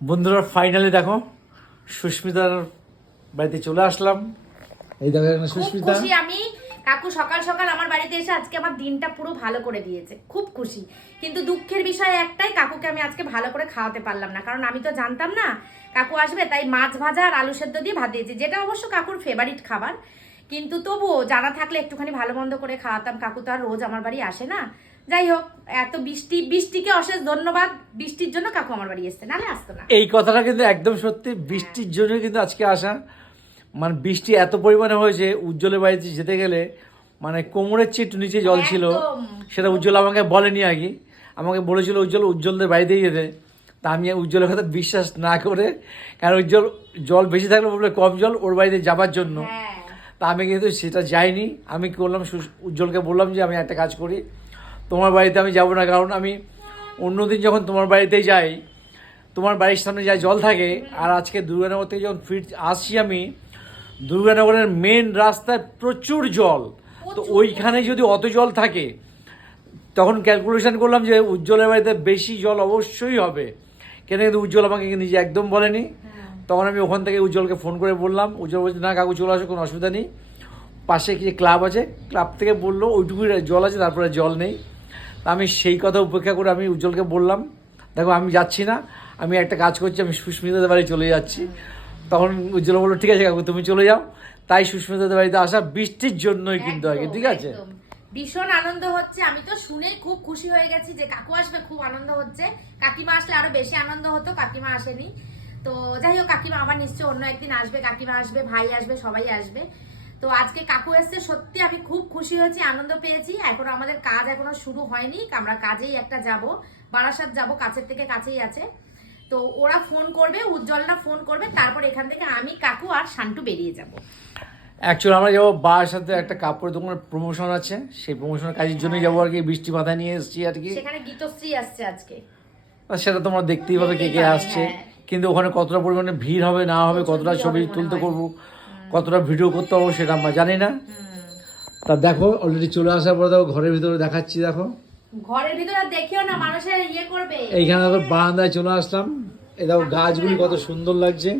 বন্ধুরা ফাইনালি দেখো সুস্মিতার বাড়িতে চলে আসলাম। এই দেখো এখানে সুস্মিতা। খুশি আমি। কাকু সকাল সকাল আমার বাড়িতে এসে আজকে আমার দিনটা পুরো ভালো করে দিয়েছে। খুব খুশি। কিন্তু দুঃখের বিষয় একটাই কাকুকে আমি আজকে ভালো করে খাওয়াতে পারলাম না। কারণ আমি তো জানতাম না কাকু আসবে তাই মাছ ভাজা আর আলু সেদ্ধ দিয়ে ভাত দিয়েছি যেটা অবশ্য কাকুর ফেভারিট খাবার। কিন্তু তবুও জানা থাকলে একটুখানি ভালো মন্দ করে খাওয়াতাম কাকু তো আর রোজ আমার বাড়ি আসে না। যাই হোক এত বৃষ্টি বৃষ্টিকে অশেষ ধন্যবাদ। বৃষ্টির জন্য কাকু আমার বাড়ি এসছে নাহলে আসতো না। এই কথাটা কিন্তু একদম সত্যি বৃষ্টির জন্য কিন্তু আজকে আসা। মানে বৃষ্টি এত পরিমাণে হয়েছে উজ্জ্বলের বাড়িতে যেতে গেলে মানে কোমরের চেয়ে একটু নিচে জল ছিল। সেটা উজ্জ্বল আমাকে বলেনি আগে। আমাকে বলেছিল উজ্জ্বল উজ্জ্বলদের বাড়িতেই যেতে। তা আমি উজ্জ্বলের কথা বিশ্বাস না করে কারণ উজ্জ্বল জল বেশি থাকলে বলবে কম জল ওর বাড়িতে যাবার জন্য। হ্যাঁ। তা আমি কিন্তু সেটা যাইনি। আমি কি করলাম উজ্জ্বলকে বললাম যে আমি একটা কাজ করি। তোমার বাড়িতে আমি যাব না কারণ আমি অন্যদিন যখন তোমার বাড়িতে যাই তোমার বাড়ির সামনে যা জল থাকে আর আজকে দুর্গানগর থেকে যখন ফির আসছি আমি দুর্গানগরের মেন রাস্তায় প্রচুর জল। তো ওইখানে যদি অত জল থাকে তখন ক্যালকুলেশন করলাম যে উজ্জ্বলের বাড়িতে বেশি জল অবশ্যই হবে। কেন কিন্তু উজ্জ্বল আমাকে নিজে একদম বলেনি। তখন আমি ওখান থেকে উজ্জ্বলকে ফোন করে বললাম উজ্জ্বল বলছে না কাকু চলে আসো কোনো অসুবিধা নেই। পাশে কি ক্লাব আছে ক্লাব থেকে বলল ওইটুকুই জল আছে তারপরে জল নেই। আমি সেই কথা উপেক্ষা করে আমি উজ্জ্বলকে বললাম দেখো আমি যাচ্ছি না আমি একটা কাজ করছি আমি সুস্মিতাদের বাড়ি চলে যাচ্ছি। তখন উজ্জ্বল বলল ঠিক আছে কাকু তুমি চলে যাও। তাই সুস্মিতাদের বাড়িতে আসা বৃষ্টির জন্যই কিন্তু আগে ঠিক আছে? ভীষণ আনন্দ হচ্ছে। আমি তো শুনেই খুব খুশি হয়ে গেছি যে কাকু আসবে খুব আনন্দ হচ্ছে। কাকিমা আসলে আরও বেশি আনন্দ হতো কাকিমা আসেনি। তো যাই হোক কাকিমা আবার নিশ্চয় অন্য একদিন আসবে কাকিমা আসবে ভাই আসবে সবাই আসবে। তো আজকে কাকু এসছে সত্যি আমি খুব খুশি হয়েছি আনন্দ পেয়েছি। এখন আমাদের কাজ এখনও শুরু হয়নি আমরা কাজেই একটা যাব বারাসাত যাব কাছের থেকে কাছেই আছে। তো ওরা ফোন করবে উজ্জ্বলরা ফোন করবে তারপর এখান থেকে আমি কাকু আর শান্টু বেরিয়ে যাব। অ্যাকচুয়ালি আমরা যাব বার সাথে একটা কাপড়ের দোকানের প্রমোশন আছে সেই প্রমোশনের কাজের জন্যই যাব আর কি বৃষ্টি মাথায় নিয়ে এসেছি আর কি। সেখানে গীতশ্রী আসছে আজকে। সেটা তোমরা দেখতেই পাবে কে কে আসছে হ্যাঁ। কিন্তু ওখানে কতটা পরিমাণে ভিড় হবে না হবে কতটা ছবি তুলতে করব কতটা ভিডিও করতে পারব সেটা আমরা জানি না। তা দেখো অলরেডি চলে আসার পরে দেখো ঘরের ভিতরে দেখাচ্ছি দেখো। ঘরের ভিতরে দেখেও না মানুষের ইয়ে করবে। এইখানে দেখো বারান্দায় চলে আসলাম। এই দেখো গাছগুলি কত সুন্দর লাগছে।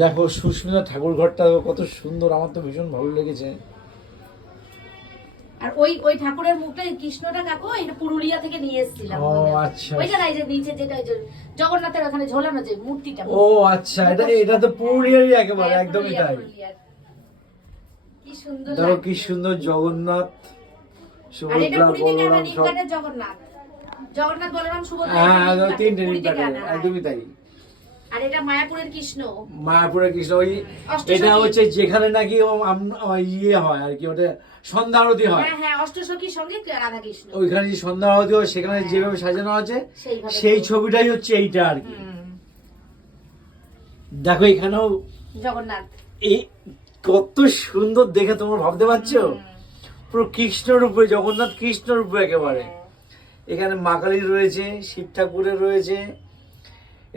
দেখো সুস্মিতা ঠাকুর ঘরটা কত সুন্দর আমার তো ভীষণ ভালো লেগেছে। আর ওই ওই ঠাকুরের মুখটা কৃষ্ণটা কাকু এটা পুরুলিয়া থেকে নিয়ে এসেছিলাম ও আচ্ছা। ওই জায়গায় যে নিচে যেটা জগন্নাথের ওখানে ঝোলানো যে মূর্তিটা। ও আচ্ছা এটা এটা তো পুরুলিয়ারই একেবারে হ্যাঁ, একদমই তাই। কি সুন্দর কি সুন্দর জগন্নাথ সুভদ্রা বলরাম সব। জগন্নাথ। জগন্নাথ বলরাম সুভদ্রা হ্যাঁ হ্যাঁ, তিনটে হ্যাঁ। একদমই তাই। আর এটা মায়াপুরের কৃষ্ণ। মায়াপুরের কৃষ্ণ ওই। এটা হচ্ছে যেখানে নাকি ইয়ে হয় আর কি ওটা সন্ধ্যা আরতি হয়। হ্যাঁ হ্যাঁ অষ্টসখীর সঙ্গে রাধা কৃষ্ণ ওইখানে যে সন্ধ্যা আরতি হয় সেখানে যেভাবে সাজানো আছে সেই ছবিটাই হচ্ছে এইটা আর কি। দেখো এখানেও জগন্নাথ। এই কত সুন্দর দেখে তোমরা ভাবতে পারছ? পুরো কৃষ্ণ রূপে জগন্নাথ কৃষ্ণ রূপে একেবারে। এখানে মা কালী রয়েছে শিব ঠাকুরের রয়েছে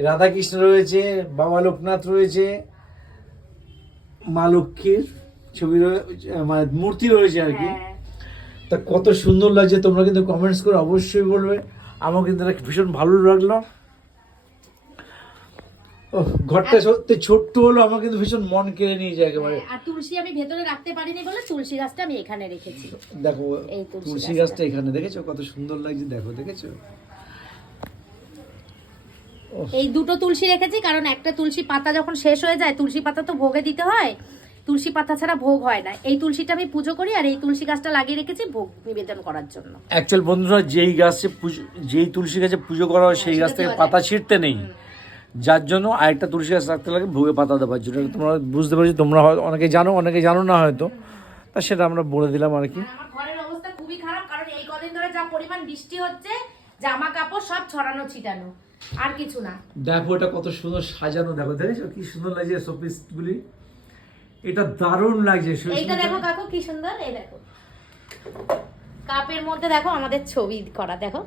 রাধা কৃষ্ণ রয়েছে বাবা লোকনাথ রয়েছে মা লক্ষ্মীর ছবি মানে মূর্তি রয়েছে আর কি। হ্যাঁ। তা কত সুন্দর লাগছে তোমরা কিন্তু কমেন্টস করে অবশ্যই বলবে। আমার কিন্তু ভীষণ ভালো লাগল। ওহ, ঘরটা সত্যি ছোট্ট হলো আমার কিন্তু ভীষণ মন কেড়ে নিয়েছে একেবারে। আর তুলসী আমি ভেতরে রাখতে পারিনি বলে তুলসী গাছটা আমি এখানে রেখেছি। দেখো তুলসী। গাছটা। এখানে দেখেছ? কত সুন্দর লাগছে দেখো দেখেছ? এই দুটো তুলসী রেখেছি কারণ একটা তুলসী পাতা যখন শেষ হয়ে যায় তুলসী পাতা তো ভোগে দিতে হয় তুলসী পাতা ছাড়া ভোগ হয় না। এই তুলসীটা আমি পুজো করি আর এই তুলসী গাছটা লাগিয়ে রেখেছি ভোগ নিবেদন করার জন্য। অ্যাকচুয়াল বন্ধুরা যেই গাছে যেই তুলসী গাছে পুজো করা হয় সেই গাছ থেকে পাতা ছিঁড়তে নেই। যার জন্য আরেকটা তুলসী গাছ রাখতে লাগে ভোগে পাতা দেওয়ার জন্য। তোমরা বুঝতে পারছি তোমরা হয়তো অনেকে জানো অনেকে জানো না হয়তো। তা সেটা আমরা বলে দিলাম আর কি। ঘরের অবস্থা খুবই খারাপ কারণ এই কদিন ধরে যা পরিমাণ বৃষ্টি হচ্ছে জামা কাপড় সব ছড়ানো ছিটানো। আর কিছু না। দেখো এটা কত সুন্দর সাজানো দেখো দেখেছ কি সুন্দর লাগছে শোপিস গুলি এটা দারুণ লাগছে এইটা দেখো কাকু কি সুন্দর এই দেখো। কাপের মধ্যে দেখো আমাদের ছবি করা দেখো।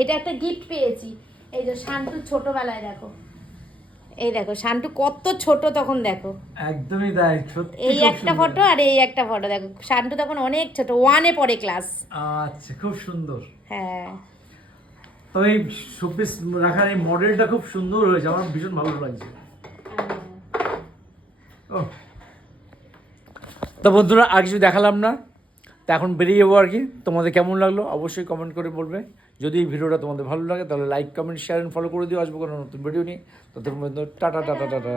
এটা একটা গিফট পেয়েছি। এই যে শান্তুর ছোটবেলায় দেখো। এই দেখো শান্টু কত ছোট তখন দেখো। একদমই তাই এই একটা ফটো আর এই একটা ফটো দেখো। শান্টু তখন অনেক ছোট ওয়ানে পড়ে ক্লাস আচ্ছা খুব সুন্দর। হ্যাঁ। তো এই শোপিস রাখার এই মডেলটা খুব সুন্দর হয়েছে। আমার ভীষণ ভালো লাগছে। তো বন্ধুরা, আর কিছু দেখালাম না। তো এখন বেরিয়ে যাব আর কি। তোমাদের কেমন লাগল অবশ্যই কমেন্ট করে বলবে। যদি এই ভিডিওটা তোমাদের ভালো লাগে, তাহলে লাইক কমেন্ট শেয়ার ফলো করে দিও। আসব কোনো নতুন ভিডিও নিয়ে। পর্যন্ত টাটা টাটা টাটা।